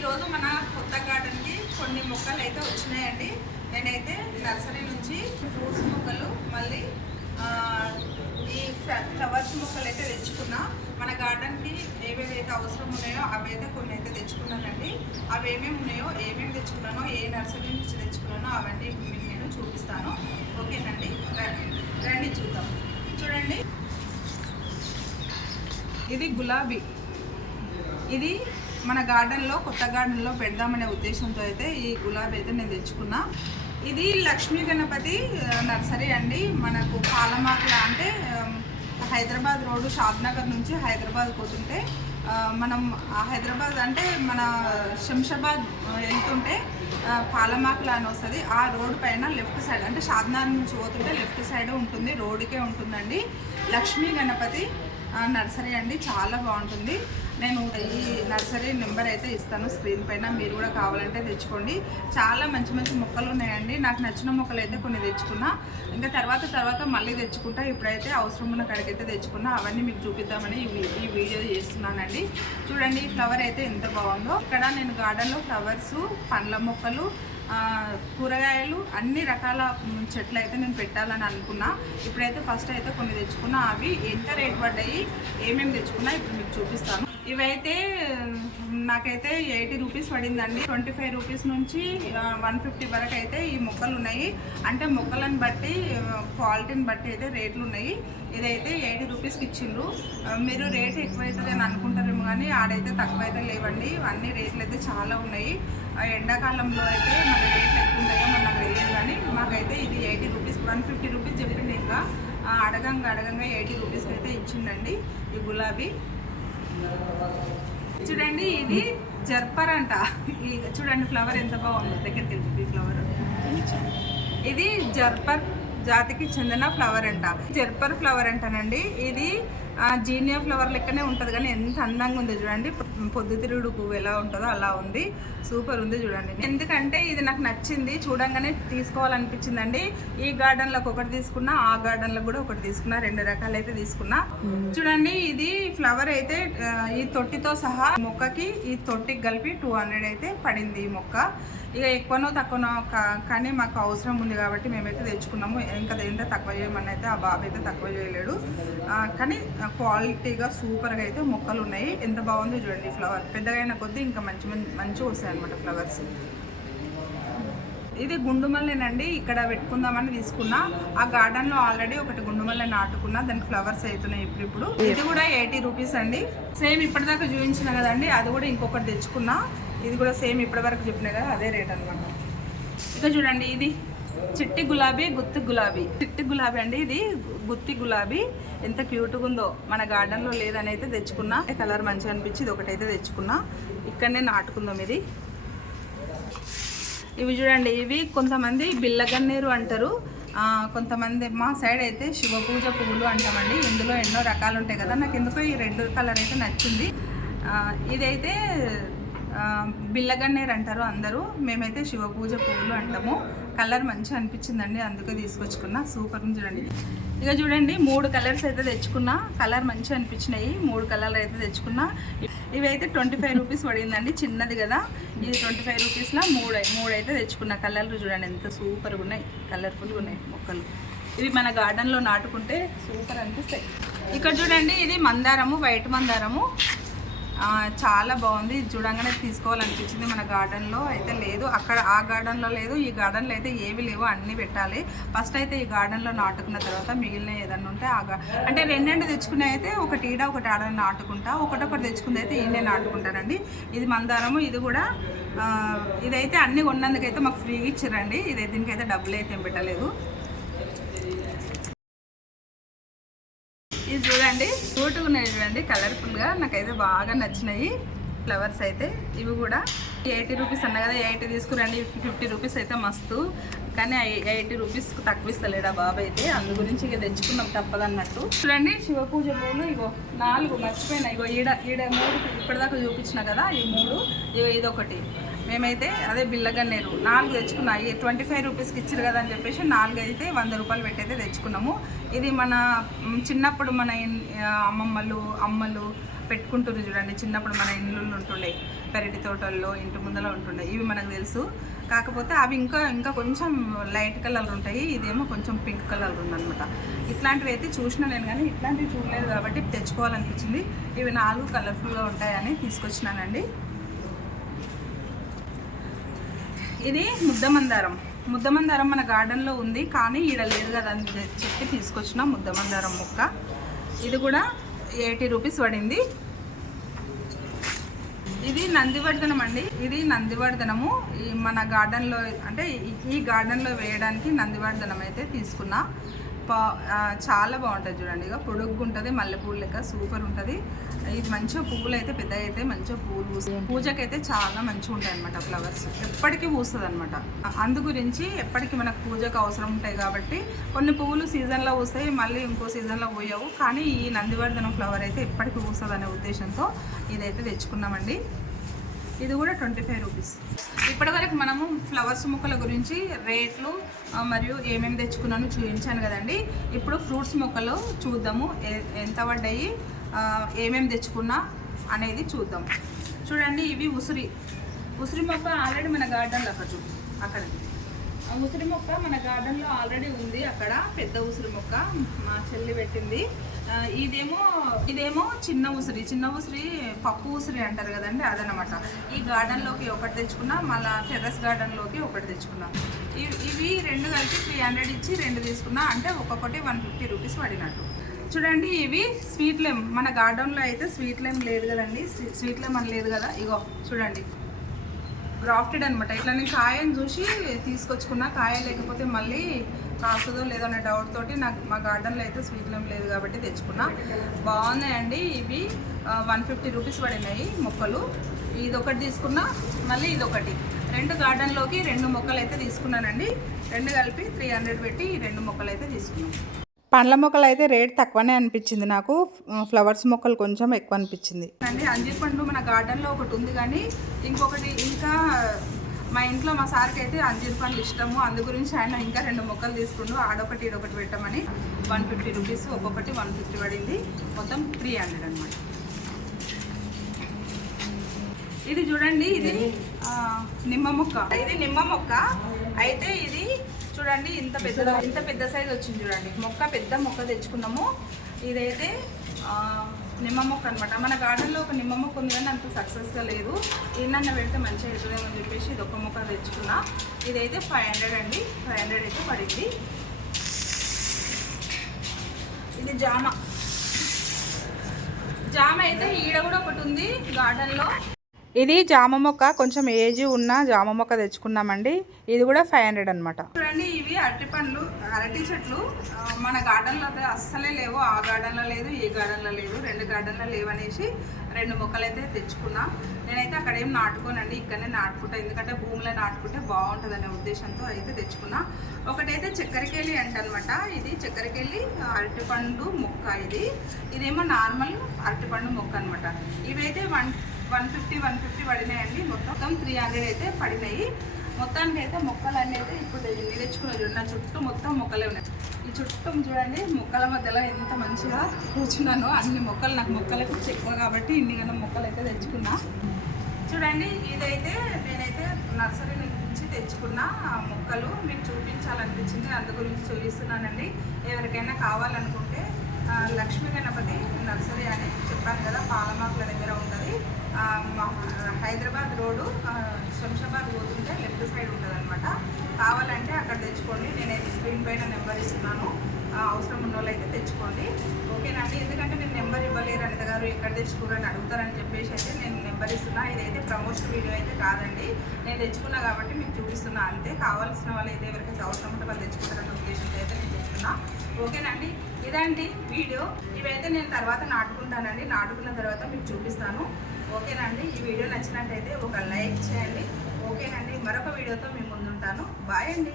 ఈరోజు మన కొత్త గార్డెన్కి కొన్ని మొక్కలు అయితే వచ్చినాయండి. నేనైతే నర్సరీ నుంచి ఫ్రూట్స్ మొక్కలు మళ్ళీ ఈ ఫ్ల- ఫ్లవర్స్ మొక్కలు అయితే తెచ్చుకున్నా. మన గార్డెన్కి ఏవేవి అవసరం ఉన్నాయో అవి అయితే కొన్ని అయితే తెచ్చుకున్నానండి. అవి ఏమేమి ఉన్నాయో ఏమేమి తెచ్చుకున్నానో ఏ నర్సరీ నుంచి తెచ్చుకున్నానో అవన్నీ మీకు నేను చూపిస్తాను. ఓకేనండి? రండి. రండి చూద్దాం. చూడండి. ఇది గులాబీ. ఇది మన గార్డెన్లో కొత్త గార్డెన్లో పెడదామనే ఉద్దేశంతో అయితే ఈ గులాబీ అయితే నేను తెచ్చుకున్నా. ఇది లక్ష్మీ గణపతి నర్సరీ అండి. మనకు పాలమాకుల అంటే హైదరాబాద్ రోడ్డు షాద్నగర్ నుంచి హైదరాబాద్ పోతుంటే మనం హైదరాబాద్ అంటే మన శంషాబాద్ వెళ్తుంటే పాలమాకుల అని వస్తుంది. ఆ రోడ్ పైన లెఫ్ట్ సైడ్ అంటే షాద్నగర్ నుంచి పోతుంటే లెఫ్ట్ సైడ్ ఉంటుంది రోడ్డుకే ఉంటుందండి. లక్ష్మీ గణపతి నర్సరీ అండి చాలా బాగుంటుంది. నేను ఈ నర్సరీ నెంబర్ అయితే ఇస్తాను స్క్రీన్ పైన మీరు కూడా కావాలంటే తెచ్చుకోండి. చాలా మంచి మంచి మొక్కలు ఉన్నాయండి. నాకు నచ్చిన మొక్కలు అయితే కొన్ని తెచ్చుకున్నా. ఇంకా తర్వాత తర్వాత మళ్ళీ తెచ్చుకుంటా. ఇప్పుడైతే అవసరం ఉన్న కాడికైతే తెచ్చుకున్నా. అవన్నీ మీకు చూపిద్దామని ఈ వీడియో చేస్తున్నానండి. చూడండి ఈ ఫ్లవర్ అయితే ఎంత బాగుందో. ఇక్కడ నేను గార్డెన్లో ఫ్లవర్స్ పండ్ల మొక్కలు కూరగాయలు అన్ని రకాల చెట్లు అయితే నేను పెట్టాలని అనుకున్నా. ఇప్పుడైతే ఫస్ట్ అయితే కొన్ని తెచ్చుకున్నా. అవి ఎంత రేట్ పడ్డాయి ఏమేమి తెచ్చుకున్నా ఇప్పుడు మీకు చూపిస్తాను. ఇవైతే నాకైతే ఎయిటీ రూపీస్ పడిందండి. ట్వంటీ ఫైవ్ రూపీస్ నుంచి వన్ ఫిఫ్టీ వరకు అయితే ఈ మొక్కలు ఉన్నాయి అంటే మొక్కలను బట్టి క్వాలిటీని బట్టి అయితే రేట్లు ఉన్నాయి ఇదైతే ఎయిటీ రూపీస్కి ఇచ్చిండ్రు. మీరు రేట్ ఎక్కువైతుంది అని అనుకుంటారు కానీ ఆడైతే తక్కువ అయితే లేవండి. అన్ని రేట్లు అయితే చాలా ఉన్నాయి. ఆ ఎండాకాలంలో అయితే మరి రేట్లు ఎక్కువ ఉంటాయో మరి నాకు తెలియదు కానీ మాకైతే ఇది eighty rupees one fifty rupees చెప్పింది ఇంకా. అడగంగా అడగంగా ఎయిటీ రూపీస్కి అయితే ఇచ్చిండండి ఈ గులాబీ. చూడండి ఇది జర్పర్ అంట. ఈ చూడండి ఫ్లవర్ ఎంత బాగుందో. దగ్గరికి వెళ్తుంది ఫ్లవర్. ఇది జర్పర్ జాతికి చెందిన ఫ్లవర్ అంట. జర్పర్ ఫ్లవర్ అంటానండి. ఇది జీనియా ఫ్లవర్ లెక్కనే ఉంటుంది కానీ ఎంత అందంగా ఉందో చూడండి. పొద్దుతిరుగుడు పువ్వు ఎలా ఉంటుందో అలా ఉంది. సూపర్ ఉంది చూడండి. ఎందుకంటే ఇది నాకు నచ్చింది. చూడంగానే తీసుకోవాలనిపించిందండి. ఈ గార్డెన్లోకి ఒకటి తీసుకున్నా ఆ గార్డెన్లో కూడా ఒకటి తీసుకున్నా రెండు రకాలు అయితే తీసుకున్నా చూడండి ఇది ఫ్లవర్ అయితే ఈ తొట్టితో సహా మొక్కకి ఈ తొట్టికి కలిపి టూ హండ్రెడ్ అయితే పడింది ఈ మొక్క. ఇక ఎక్కువనో తక్కువనో కానీ మాకు అవసరం ఉంది కాబట్టి మేమైతే తెచ్చుకున్నాము. ఇంకా ఎంత తక్కువ చేయమని అయితే ఆ బాబు అయితే తక్కువ చేయలేడు. కానీ క్వాలిటీగా సూపర్గా అయితే మొక్కలు ఉన్నాయి. ఎంత బాగుందో చూడండి ఫ్లవర్. పెద్దగా కొద్దీ ఇంకా మంచి మంచి మంచిగా వస్తాయి అనమాట ఫ్లవర్స్. ఇది గుండుమల్లేనండి. ఇక్కడ పెట్టుకుందామని తీసుకున్నా. ఆ గార్డెన్లో ఆల్రెడీ ఒకటి గుండుమల్లె నాటుకున్నా. దానికి ఫ్లవర్స్ అవుతున్నాయి ఇప్పుడు ఇప్పుడు ఇది కూడా ఎయిటీ రూపీస్ అండి. సేమ్ ఇప్పటిదాకా చూపించిన కదండి. అది కూడా ఇంకొకటి తెచ్చుకున్నా. ఇది కూడా సేమ్ ఇప్పటి వరకు చెప్పిన కదా అదే రేట్ అనమాట ఇక చూడండి ఇది చిట్టి గులాబీ గుత్తి గులాబీ. చిట్టి గులాబీ అండి ఇది గుత్తి గులాబీ. ఎంత క్యూట్గా ఉందో. మన గార్డెన్లో లేదని అయితే తెచ్చుకున్నా కలర్ మంచిగా అనిపించి ఇది ఒకటైతే తెచ్చుకున్నా. ఇక్కడనే నాటుకుందాం ఇది. ఇవి చూడండి ఇవి కొంతమంది బిల్లగన్నేరు అంటారు. కొంతమంది మా సైడ్ అయితే శివ పూజ పువ్వులు అంటామండి. ఇందులో ఎన్నో రకాలు ఉంటాయి కదా. నాకు ఎందుకో ఈ రెడ్ కలర్ అయితే నచ్చింది. ఇదైతే బిల్లగన్నేరు అంటారు అందరూ. మేమైతే శివ పూజ పువ్వులు అంటాము. కలర్ మంచిగా అనిపించిందండి అందుకే తీసుకొచ్చుకున్నా. సూపర్ చూడండి. ఇక చూడండి మూడు కలర్స్ అయితే తెచ్చుకున్నా. కలర్ మంచిగా అనిపించినాయి. మూడు కలర్లు అయితే తెచ్చుకున్నా. ఇవి అయితే ట్వంటీ ఫైవ్ రూపీస్ పడిందండి చిన్నది కదా. ఇది ట్వంటీ ఫైవ్ రూపీస్లో మూడు మూడు అయితే తెచ్చుకున్నా. కలర్లు చూడండి ఎంత సూపర్గా ఉన్నాయి. కలర్ఫుల్గా ఉన్నాయి మొక్కలు. ఇవి మన గార్డెన్లో నాటుకుంటే సూపర్ అనిపిస్తాయి. ఇక్కడ చూడండి ఇది మందారము వైట్ మందారము. చాలా బాగుంది. చూడంగానే తీసుకోవాలనిపించింది మన గార్డెన్లో. అయితే లేదు అక్కడ ఆ గార్డెన్లో లేదు ఈ గార్డెన్లో అయితే ఏవి లేవు అన్నీ పెట్టాలి. ఫస్ట్ అయితే ఈ గార్డెన్లో నాటుకున్న తర్వాత మిగిలిన ఏదన్నా ఉంటే ఆ అంటే రెండెండు తెచ్చుకునే అయితే ఒకటి ఈడ ఒకటి ఆడ నాటుకుంటా. ఒకటొకటి తెచ్చుకుంది అయితే ఈయనే నాటుకుంటానండి ఇది మందారము ఇది కూడా ఇదైతే అన్ని కొన్నందుకైతే మాకు ఫ్రీగా ఇచ్చారండి ఇది దీనికైతే డబ్బులు అయితే పెట్టలేదు. ఇది చూడండి క్యూట్గా ఉన్నాయి చూడండి కలర్ఫుల్గా నాకైతే బాగా నచ్చినాయి. ఫ్లవర్స్ అయితే ఇవి కూడా. ఎయిటీ రూపీస్ అన్న కదా ఎయిటీ తీసుకురండి. ఫిఫ్టీ రూపీస్ అయితే మస్తు. కానీ ఎయిటీ రూపీస్ తక్కువ ఇస్తలేడా బాబు అయితే? అందు గురించి ఇక తెచ్చుకున్నాం తప్పదన్నట్టు. చూడండి శివ పూజ ఇగో నాలుగు మర్చిపోయినా. ఇగో ఈడ ఈడ మూడు ఇప్పటిదాకా చూపించిన కదా ఈ మూడు. ఇగో ఇదొకటి. మేమైతే అదే బిల్లగన్నేరు నాలుగు తెచ్చుకున్నాయి ట్వంటీ ఫైవ్ రూపీస్కి ఇచ్చారు కదా అని చెప్పేసి నాలుగు అయితే వంద రూపాయలు పెట్టి అయితే తెచ్చుకున్నాము. ఇది మన చిన్నప్పుడు మన ఇన్- అమ్మమ్మలు అమ్మలు పెట్టుకుంటుంది చూడండి. చిన్నప్పుడు మన ఇండ్లు ఉంటుండే. పెరటి తోటల్లో ఇంటి ముందర ఉంటుండే. ఇవి మనకు తెలుసు. కాకపోతే అవి ఇంకా ఇంకా కొంచెం లైట్ కలర్ ఉంటాయి. ఇదేమో కొంచెం పింక్ కలర్ ఉందన్నమాట. ఇట్లాంటివి అయితే చూసిన నేను కానీ ఇట్లాంటివి చూడలేదు కాబట్టి తెచ్చుకోవాలనిపించింది. ఇవి నాలుగు కలర్ఫుల్గా ఉంటాయని తీసుకొచ్చినానండి. ఇది ముద్దమందారం. ముద్దమందారం మన గార్డెన్లో ఉంది కానీ ఈడ లేదు కదా అని చెప్పి తీసుకొచ్చిన ముద్దమందారం మొక్క. ఇది కూడా ఎయిటీ రూపీస్ పడింది. ఇది నందివర్ధనం అండి. ఇది నందివర్ధనము. ఈ మన గార్డెన్లో అంటే ఈ- ఈ గార్డెన్లో వేయడానికి నందివర్ధనం అయితే తీసుకున్నా. పా- చాలా బాగుంటుంది చూడండి. ఇక పొడుగ్గా ఉంటుంది మల్లెపూలు లెక్క సూపర్ ఉంటుంది ఇది మంచిగా పువ్వులు అయితే పెద్దగా అయితే మంచిగా పువ్వులు పూజకైతే చాలా మంచిగా ఉంటాయి అనమాట ఫ్లవర్స్. ఎప్పటికీ పూస్తుంది అనమాట అందు గురించి ఎప్పటికీ మనకు పూజకు అవసరం ఉంటాయి కాబట్టి కొన్ని పువ్వులు సీజన్లో పూస్తాయి మళ్ళీ ఇంకో సీజన్లో పోయావు. కానీ ఈ నందివర్ధనం ఫ్లవర్ అయితే ఎప్పటికీ పూస్తుంది అనే ఉద్దేశంతో ఇదైతే తెచ్చుకున్నామండి. ఇది కూడా ట్వంటీ ఫైవ్ రూపీస్. ఇప్పటివరకు మనము ఫ్లవర్స్ మొక్కల గురించి రేట్లు మరియు ఏమేమి తెచ్చుకున్నాను చూపించాను కదండి. ఇప్పుడు ఫ్రూట్స్ మొక్కలు చూద్దాము. ఎంత పడ్డాయి ఏమేమి తెచ్చుకున్నా అనేది చూద్దాం. చూడండి ఇవి ఉసిరి. ఉసిరి మొక్క ఆల్రెడీ మన గార్డెన్లో అక్కడ చూ అక్కడ. ఉసిరి మొక్క మన గార్డెన్లో ఆల్రెడీ ఉంది. అక్కడ పెద్ద ఉసిరి మొక్క మా చెల్లి పెట్టింది. ఇదేమో ఇదేమో చిన్న ఉసిరి చిన్న ఉసిరి పప్పు ఉసిరి అంటారు కదండి అదనమాట ఈ గార్డెన్లోకి ఒకటి తెచ్చుకున్నా మళ్ళా టెర్రస్ గార్డెన్లోకి ఒకటి తెచ్చుకున్నా. ఇవి ఇవి రెండు కలిపి త్రీ హండ్రెడ్ ఇచ్చి రెండు తీసుకున్నా అంటే ఒక్కొక్కటి వన్ ఫిఫ్టీ రూపీస్ పడినట్టు. చూడండి ఇవి స్వీట్ లెమ్. మన గార్డెన్లో అయితే స్వీట్ లెమ్ లేదు కదండి స్వీట్లేం స్వీట్ లెమ్ అని లేదు కదా. ఇగో చూడండి. గ్రాఫ్టెడ్ అనమాట ఇట్లా నేను కాయని చూసి తీసుకొచ్చుకున్నా. కాయ లేకపోతే మళ్ళీ కాస్తుందో లేదో అనే డౌట్ తోటి నాకు మా గార్డెన్లో అయితే స్వీట్లం లేదు కాబట్టి తెచ్చుకున్నా. బాగున్నాయండి ఇవి. వన్ ఫిఫ్టీ రూపీస్ పడినాయి మొక్కలు. ఇది ఒకటి తీసుకున్నా మళ్ళీ ఇది ఒకటి. రెండు గార్డెన్లోకి రెండు మొక్కలు అయితే తీసుకున్నానండి. రెండు కలిపి త్రీ హండ్రెడ్ పెట్టి రెండు మొక్కలు అయితే తీసుకున్నాను పండ్ల మొక్కలు అయితే రేట్ తక్కువనే అనిపించింది నాకు. ఫ్లవర్స్ మొక్కలు కొంచెం ఎక్కువ అనిపించింది. అండి అంజీర్ పండు మన గార్డెన్లో ఒకటి ఉంది కానీ ఇంకొకటి ఇంకా మా ఇంట్లో మా సార్కి అయితే అంజీర్ పండ్లు ఇష్టము. అందు గురించి ఆయన ఇంకా రెండు మొక్కలు తీసుకుండు. ఆడొకటి ఈడొకటి పెట్టమని వన్ ఫిఫ్టీ రూపీస్ ఒక్కొక్కటి వన్ ఫిఫ్టీ పడింది. మొత్తం త్రీ హండ్రెడ్ అనమాట ఇది చూడండి ఇది నిమ్మ మొక్క. ఇది నిమ్మ మొక్క. అయితే ఇది చూడండి ఇంత పెద్ద ఇంత పెద్ద సైజ్ వచ్చింది చూడండి. మొక్క పెద్ద మొక్క తెచ్చుకున్నాము. ఇదైతే ఆ, నిమ్మ మొక్క అనమాట మన గార్డెన్లో ఒక నిమ్మ మొక్క ఉంది కానీ అంత సక్సెస్గా లేదు. ఏమన్నా పెడితే మంచిగా అవుతుందేమని చెప్పేసి ఇది ఒక మొక్క తెచ్చుకున్నా. ఇదైతే ఫైవ్ హండ్రెడ్ అండి. ఫైవ్ హండ్రెడ్ అయితే పడింది. ఇది జామ. జామ అయితే ఈడ కూడా ఒకటి ఉంది గార్డెన్లో. ఇది జామ మొక్క కొంచెం ఏజ్ ఉన్న జామ మొక్క తెచ్చుకున్నామండి. ఇది కూడా ఫైవ్ హండ్రెడ్ అనమాట చూడండి ఇవి అరటి పండ్లు అరటి చెట్లు. మన గార్డెన్లో అయితే అస్సలే లేవు. ఆ గార్డెన్లో లేదు ఈ గార్డెన్లో లేదు. రెండు గార్డెన్లో లేవనేసి రెండు మొక్కలు అయితే తెచ్చుకున్నా. నేనైతే అక్కడ ఏం నాటుకోనండి ఇక్కడనే నాటుకుంటా. ఎందుకంటే భూమిలో నాటుకుంటే బాగుంటుందనే ఉద్దేశంతో అయితే తెచ్చుకున్నా. ఒకటైతే చక్కెరకేళి అంటనమాట ఇది చక్కెరకేళి అరటిపండు మొక్క ఇది. ఇదేమో నార్మల్ అరటిపండు మొక్క అనమాట ఇవైతే one one fifty one fifty పడినాయండి. మొత్తం త్రీ హండ్రెడ్ అయితే పడినాయి. మొత్తానికి అయితే మొక్కలు అన్నీ అయితే ఇప్పుడు ఎన్ని చూడండి నా చుట్టూ మొత్తం మొక్కలే ఉన్నాయి. ఈ చుట్టూ చూడండి మొక్కల మధ్యలో ఎంత మంచిగా కూర్చున్నాను అన్ని మొక్కలు నాకు మొక్కలు ఎక్కువ కాబట్టి ఇన్ని కన్నా మొక్కలు అయితే తెచ్చుకున్నా. చూడండి ఇదైతే నేనైతే నర్సరీ నుంచి తెచ్చుకున్న ఆ మొక్కలు. మీకు చూపించాలనిపించింది అందు గురించి చూపిస్తున్నానండి. ఎవరికైనా కావాలనుకుంటే లక్ష్మీ గణపతి నర్సరీ అని చెప్పాను కదా పాలమాకుల దగ్గర ఉంటుంది. హైదరాబాద్ రోడ్డు శంషాబాద్ పోతుంటే లెఫ్ట్ సైడ్ ఉంటుంది అనమాట కావాలంటే అక్కడ తెచ్చుకోండి. నేనైతే స్క్రీన్ పైన నెంబర్ ఇస్తున్నాను. అవసరం ఉన్న వాళ్ళు అయితే తెచ్చుకోండి. ఓకేనండి? ఎందుకంటే నేను నెంబర్ ఇవ్వలేరు అనిత గారు ఎక్కడ తెచ్చుకోరని అడుగుతారని చెప్పేసి అయితే నేను నెంబర్ ఇస్తున్నా. ఇదైతే ప్రమోషన్ వీడియో అయితే కాదండి. నేను తెచ్చుకున్నా కాబట్టి మీకు చూపిస్తున్నా. అంతే. కావాల్సిన వాళ్ళు అయితే ఎవరికైతే అవసరం ఉంటే వాళ్ళు తెచ్చుకుంటారన్న ఉద్దేశంతో అయితే నేను చెప్తున్నా. ఓకేనండి? ఇదండి వీడియో. ఇవైతే నేను తర్వాత నాటుకుంటానండి. నాటుకున్న తర్వాత మీకు చూపిస్తాను. ఓకేనండి ఈ వీడియో నచ్చినట్టయితే ఒక లైక్ చేయండి. ఓకేనండి మరొక వీడియోతో మేము ముందుంటాను. బాయ్ అండి.